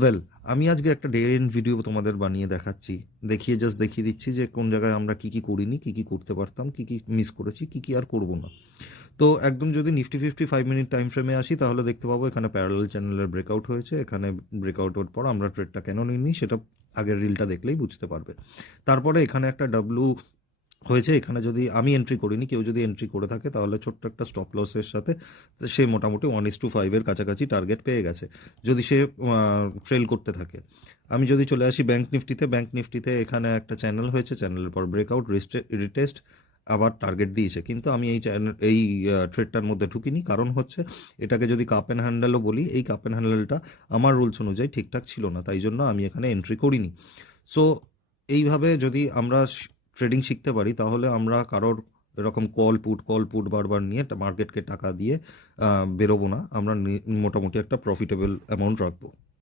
Well, আমি আজকে একটা ডে এন্ড ভিডিও তোমাদের বানিয়ে দেখাচ্ছি। দেখিয়ে দিচ্ছি যে কোন জায়গায় আমরা কি করিনি, কি করতে পারতাম, কি মিস করেছি, কি আর করব না। তো একদম যদি নিফটি ফিফটি 5 মিনিট টাইম ফ্রেমে আসি, তাহলে দেখতে পাবো এখানে প্যারালাল চ্যানেলের ব্রেকআউট হয়েছে। এখানে ব্রেকআউটের পর আমরা ট্রেডটা কেন নিইনি সেটা আগের রিলটা দেখলেই বুঝতে পারবে। তারপরে এখানে একটা ডাব্লু হয়েছে। এখানে যদি আমি এন্ট্রি করিনি, কেউ যদি এন্ট্রি করে থাকে তাহলে ছোট্ট একটা স্টপ লসের সাথে সে মোটামুটি 1:5 কাছাকাছি টার্গেট পেয়ে গেছে, যদি সে ট্রেল করতে থাকে। আমি যদি চলে আসি ব্যাংক নিফটিতে এখানে একটা চ্যানেল হয়েছে, চ্যানেলের পর ব্রেকআউট, রিটেস্ট, আবার টার্গেট দিয়েছে। কিন্তু আমি এই ট্রেডটার মধ্যে ঢুকিনি, কারণ হচ্ছে এটাকে যদি কাপ অ্যান্ড হ্যান্ডেলও বলি, এই কাপ অ্যান্ড হ্যান্ডেলটা আমার রুলস অনুযায়ী ঠিকঠাক ছিল না, তাই জন্য আমি এখানে এন্ট্রি করিনি। সো এইভাবে যদি আমরা ট্রেডিং শিখতে পারি, তাহলে আমরা কারোর এরকম কল পুট বারবার নিয়ে মার্কেটকে টাকা দিয়ে বেরোবো না। আমরা মোটামুটি একটা প্রফিটেবল অ্যামাউন্ট রাখবো।